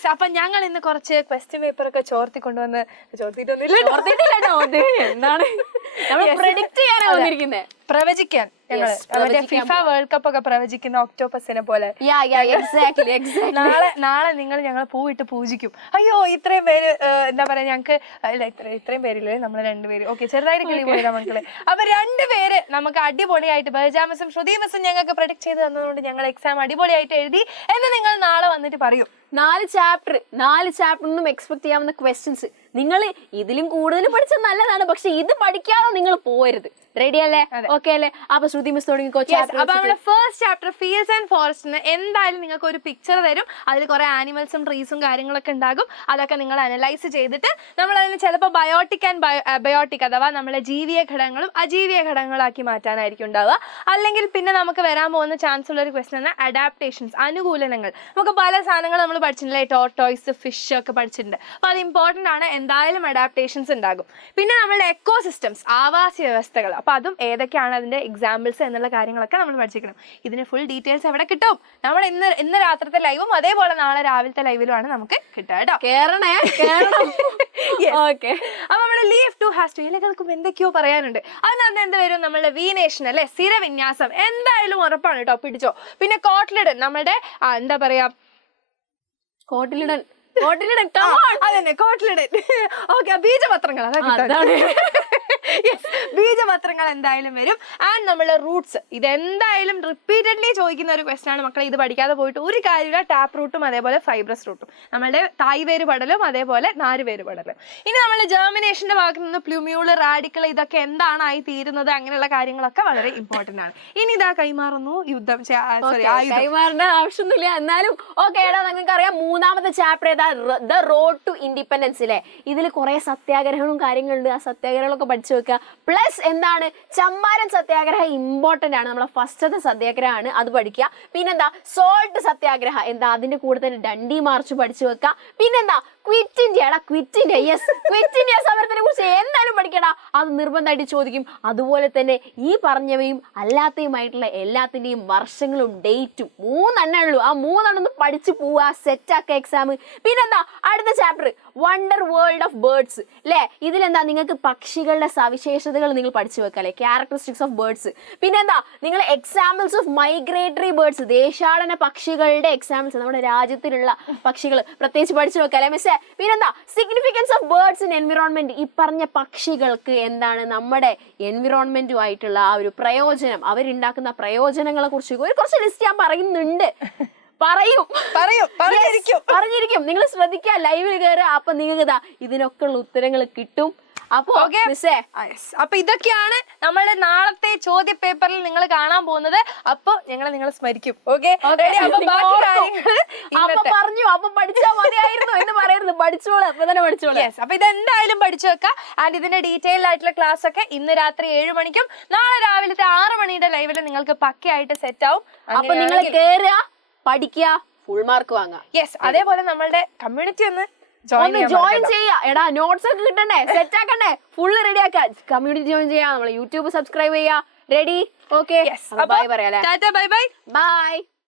Yes, അപ്പൊ ഞങ്ങൾ ഇന്ന് കുറച്ച് ക്വസ്റ്റ്യൻ പേപ്പർ ഒക്കെ ചോർത്തിക്കൊണ്ടുവന്ന് എന്താണ് പ്രവചിക്കാൻ ഫിഫ വേൾഡ് കപ്പ് ഒക്കെ പ്രവചിക്കുന്ന ഒക്ടോപസിനെ പോലെ നാളെ നിങ്ങൾ ഞങ്ങൾ പൂവിട്ട് പൂജിക്കും. അയ്യോ ഇത്രയും പേര് എന്താ പറയാ, ഞങ്ങക്ക് അല്ല ഇത്രയും പേരില്ലേ, നമ്മള് രണ്ടുപേര് ഓക്കെ ചെറുതായിട്ട് കിളി പോയതാ മക്കളെ. അപ്പൊ രണ്ടുപേര് നമുക്ക് അടിപൊളിയായിട്ട് ബജാമസും ശ്രുതിമസും ഞങ്ങൾക്ക് പ്രൊഡിക്ട് ചെയ്ത് തന്നതുകൊണ്ട് ഞങ്ങൾ എക്സാം അടിപൊളിയായിട്ട് എഴുതി എന്ന് നിങ്ങൾ നാളെ വന്നിട്ട് പറയും. 4 ചാപ്റ്ററിനും എക്സ്പെക്ട് ചെയ്യാവുന്ന ക്വസ്റ്റ്യൻസ്. നിങ്ങൾ ഇതിലും കൂടുതൽ പഠിച്ചത് നല്ലതാണ്, പക്ഷെ ഇത് പഠിക്കാതെ നിങ്ങൾ പോരുത്. റെഡി അല്ലേ? ഓക്കെ അല്ലേ? അപ്പൊ ശ്രുതി മിസ് തുടങ്ങിക്കോ. അപ്പൊ നമ്മുടെ ഫസ്റ്റ് ചാപ്റ്റർ ഫീൽഡ്സ് ആൻഡ് ഫോറസ്റ്റിന് എന്തായാലും നിങ്ങൾക്ക് ഒരു പിക്ചർ തരും. അതിൽ കുറെ ആനിമൽസും ട്രീസും കാര്യങ്ങളൊക്കെ ഉണ്ടാകും. അതൊക്കെ നിങ്ങൾ അനലൈസ് ചെയ്തിട്ട് നമ്മൾ അതിന് ചിലപ്പോൾ ബയോട്ടിക് ആൻഡ് അബയോട്ടിക് അഥവാ നമ്മളെ ജീവീയ ഘടകങ്ങളും അജീവീയ ഘടകങ്ങളാക്കി മാറ്റാനായിരിക്കും ഉണ്ടാവുക. അല്ലെങ്കിൽ പിന്നെ നമുക്ക് വരാൻ പോകുന്ന ചാൻസ് ഉള്ള ഒരു ക്വസ്റ്റൻ ആണ് അഡാപ്റ്റേഷൻസ്, അനുകൂലനങ്ങൾ. നമുക്ക് പല സാധനങ്ങൾ നമ്മൾ പഠിച്ചിട്ടില്ലേ, ടോർട്ടോയ്സ്, ഫിഷ് ഒക്കെ പഠിച്ചിട്ടുണ്ട്. അപ്പൊ അത് ഇമ്പോർട്ടന്റ് ആണ്. എന്തായാലും അഡാപ്റ്റേഷൻസ് ഉണ്ടാകും. പിന്നെ നമ്മളുടെ എക്കോ സിസ്റ്റംസ്, ആവാസ വ്യവസ്ഥകൾ, അപ്പൊ അതും ഏതൊക്കെയാണ് അതിന്റെ എക്സാമ്പിൾസ് എന്നുള്ള കാര്യങ്ങളൊക്കെ നമ്മൾ പഠിച്ചിരിക്കണം. ഇതിന് ഫുൾ ഡീറ്റെയിൽസ് എവിടെ കിട്ടും? നമ്മൾ ഇന്ന് രാത്രിത്തെ ലൈവും അതേപോലെ നാളെ രാവിലത്തെ ലൈവിലുമാണ് നമുക്ക് കിട്ടുക കേട്ടോ. അപ്പൊ നമ്മുടെ ലീവ് ടു ഹാസ് ടു ഇലകൾക്കും എന്തൊക്കെയോ പറയാനുണ്ട്. അതിനകത്ത് എന്ത് വരും? നമ്മളുടെ വീനേഷൻ അല്ലെ, സ്ഥിരവിന്യാസം എന്തായാലും ഉറപ്പാണ് കേട്ടോ, പിടിച്ചോ. പിന്നെ കോട്ട്ലിഡൻ, നമ്മളുടെ എന്താ പറയാ, കോട്ടിലിടൻ അതന്നെ കോട്ട്ലിഡൻ. ഓക്കെ, ബീജപത്രങ്ങൾ, ബീജപത്രങ്ങൾ എന്തായാലും വരും. ആൻഡ് നമ്മളുടെ റൂട്ട്സ്, ഇതെന്തായാലും റിപ്പീറ്റഡ്ലി ചോദിക്കുന്ന ഒരു ക്വസ്റ്റൻ ആണ് മക്കളെ. ഇത് പഠിക്കാതെ പോയിട്ട് ഒരു കാര്യമില്ല. ടാപ്പ് റൂട്ടും അതേപോലെ ഫൈബ്രസ് റൂട്ടും, നമ്മളുടെ തായ് വേര് പടലും അതേപോലെ നാരുവേര് പടലും. ഇനി നമ്മൾ ജെർമിനേഷന്റെ ഭാഗത്ത് നിന്ന് പ്ലൂമ്യൂള്, റാഡിക്കൽ, ഇതൊക്കെ എന്താണ് ആയി തീരുന്നത്, അങ്ങനെയുള്ള കാര്യങ്ങളൊക്കെ വളരെ ഇമ്പോർട്ടന്റ് ആണ്. ഇനി ഇതാ കൈമാറുന്നു യുദ്ധം, കൈമാറേണ്ട ആവശ്യമൊന്നുമില്ല. എന്നാലും ഓക്കെ, നിങ്ങൾക്ക് അറിയാം മൂന്നാമത്തെ ചാപ്റ്റർ ഏതാ? The road to independence. അല്ലേ, ഇതിൽ കുറെ സത്യാഗ്രഹങ്ങളും കാര്യങ്ങളുണ്ട്. ആ സത്യാഗ്രഹങ്ങളൊക്കെ പഠിച്ചു വെക്കുക. പ്ലസ് എന്താണ്, ചമ്പാരൻ സത്യാഗ്രഹം ഇമ്പോർട്ടന്റ് ആണ്. നമ്മളെ ഫസ്റ്റത്തെ സത്യാഗ്രഹമാണ്, അത് പഠിക്കുക. പിന്നെന്താ, സോൾട്ട് സത്യാഗ്രഹ, എന്താ അതിന്റെ കൂടെ തന്നെ ഡണ്ടി മാർച്ച് പഠിച്ചു വെക്കുക. പിന്നെന്താ, Quit India. Yes, Quit India സമരത്തിനെ കുറിച്ച് എന്തായാലും പഠിക്കടാ, അത് നിർബന്ധമായിട്ട് ചോദിക്കും. അതുപോലെ തന്നെ ഈ പറഞ്ഞവയും അല്ലാത്തയുമായിട്ടുള്ള എല്ലാത്തിന്റെയും വർഷങ്ങളും ഡേറ്റും 3 ഉള്ളൂ. ആ 3 പഠിച്ചു പോവുക, സെറ്റ് ആക്കുക എക്സാം. പിന്നെന്താ, അടുത്ത chapter wonder world of birds. അല്ലേ, ഇതിലെന്താ നിങ്ങൾക്ക് പക്ഷികളുടെ സവിശേഷതകൾ നിങ്ങൾ പഠിച്ചു വെക്കുക, അല്ലെ, ക്യാരക്ടറിസ്റ്റിക്സ് ഓഫ് ബേർഡ്സ്. പിന്നെന്താ, നിങ്ങൾ എക്സാമ്പിൾസ് ഓഫ് മൈഗ്രേറ്ററി ബേർഡ്സ്, ദേശാടന പക്ഷികളുടെ എക്സാമ്പിൾസ്, നമ്മുടെ രാജ്യത്തിലുള്ള പക്ഷികൾ പ്രത്യേകിച്ച് പഠിച്ചു വെക്കുക, അല്ലെ മിസ്സേ. പിന്നെന്താ, significance of birds in environment. ഈ പറഞ്ഞ പക്ഷികൾക്ക് എന്താണ് നമ്മുടെ എൻവിറോൺമെന്റുമായിട്ടുള്ള ആ ഒരു പ്രയോജനം, അവരുണ്ടാക്കുന്ന പ്രയോജനങ്ങളെ കുറിച്ച് കുറച്ച് ലിസ്റ്റ് ഞാൻ പറയുന്നുണ്ട്. പറഞ്ഞിരിക്കും. നിങ്ങൾ ശ്രദ്ധിക്കുക, ലൈവിൽ കയറുക. അപ്പൊ നിങ്ങൾക്ക് ഇതിനൊക്കെ ഉള്ള ഉത്തരങ്ങൾ കിട്ടും. അപ്പൊ ഇതൊക്കെയാണ് നമ്മളുടെ നാളത്തെ ചോദ്യ പേപ്പറിൽ നിങ്ങൾ കാണാൻ പോകുന്നത്. അപ്പൊ നിങ്ങളെ സ്മരിക്കും. പഠിച്ചാൽ മതിയായിരുന്നു എന്ന് പറയരുത്, പഠിച്ചോളൂ, അപ്പൊ തന്നെ പഠിച്ചോളൂ. അപ്പൊ ഇതെന്തായാലും പഠിച്ചു വെക്കാം. ആൻഡ് ഇതിന്റെ ഡീറ്റെയിൽ ആയിട്ടുള്ള ക്ലാസ് ഒക്കെ ഇന്ന് രാത്രി 7 മണിക്കും നാളെ രാവിലത്തെ 6 മണിയുടെ ലൈവില് നിങ്ങൾക്ക് പക്കയായിട്ട് സെറ്റ് ആവും. അപ്പൊ നിങ്ങൾ കേറുക, പഠിക്കുക, ഫുൾ മാർക്ക് വാങ്ങാം. യെസ്, അതേപോലെ നമ്മളുടെ കമ്മ്യൂണിറ്റി ഒന്ന് ജോയിൻ ചെയ്യാ. എടാ, നോട്ട്സ് ഒക്കെ കിട്ടണ്ടേ, സെറ്റ് ആക്കണ്ടേ, ഫുള്ള് റെഡി ആക്കാം. കമ്മ്യൂണിറ്റി ജോയിൻ ചെയ്യാം, നമ്മളെ യൂട്യൂബ് സബ്സ്ക്രൈബ് ചെയ്യാ. റെഡി? ഓക്കെ, ബൈ പറയാം. Bye bye.